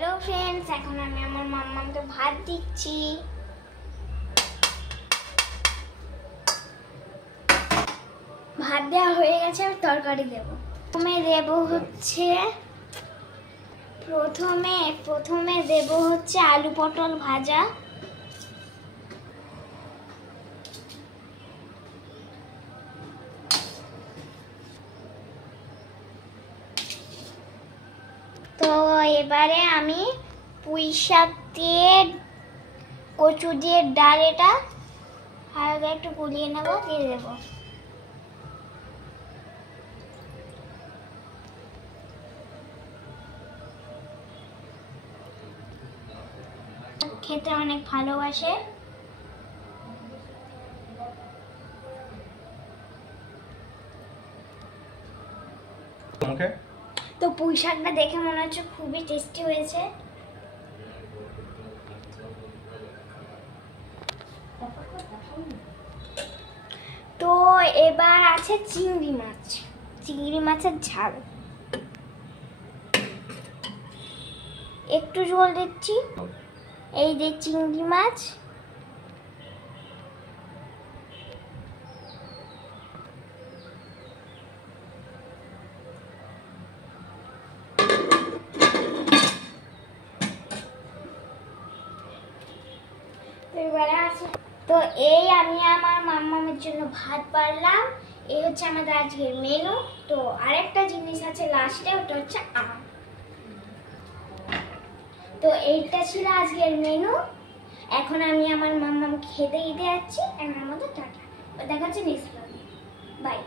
Hello friends, এখন আমি আমার মাম্মামকে ভাত দিচ্ছি। ভাত দেওয়া হয়ে গেছে, আর তরকারি দেবো। প্রথমে দেব হচ্ছে আলু পটল ভাজা। তো এবারে আমি পুঁই শাক দিয়ে কচু দিয়ে ডাল, এটা হালকা একটু গুলিয়ে নেবো, দিয়ে দেবো। খেতে অনেক ভালোবাসে। তো পুঁই শাকটা দেখে মনে হচ্ছে খুবই টেস্টি হয়েছে। তো এবার আছে চিংড়ি মাছ, চিংড়ি মাছের ঝাল। একটু ঝোল দিচ্ছি। এই যে চিংড়ি মাছ, তো এই আমি আমার মাম্মামের জন্য ভাত বাড়লাম। এই হচ্ছে আমাদের আজকের মেনু। তো আরেকটা জিনিস আছে লাস্টে, ওটা হচ্ছে আম। তো এইটা ছিল আজকের মেনু। এখন আমি আমার মাম্মাম খেতে দিতে যাচ্ছি। এখন আমাদের টাটা, দেখা হচ্ছে নেক্সট ব্লগে। বাই।